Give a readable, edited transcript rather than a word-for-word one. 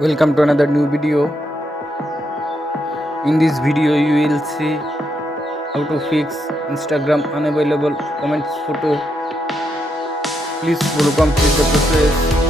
Welcome to another new video. In this video you will see how to fix Instagram unavailable comments photo. Please follow complete the process.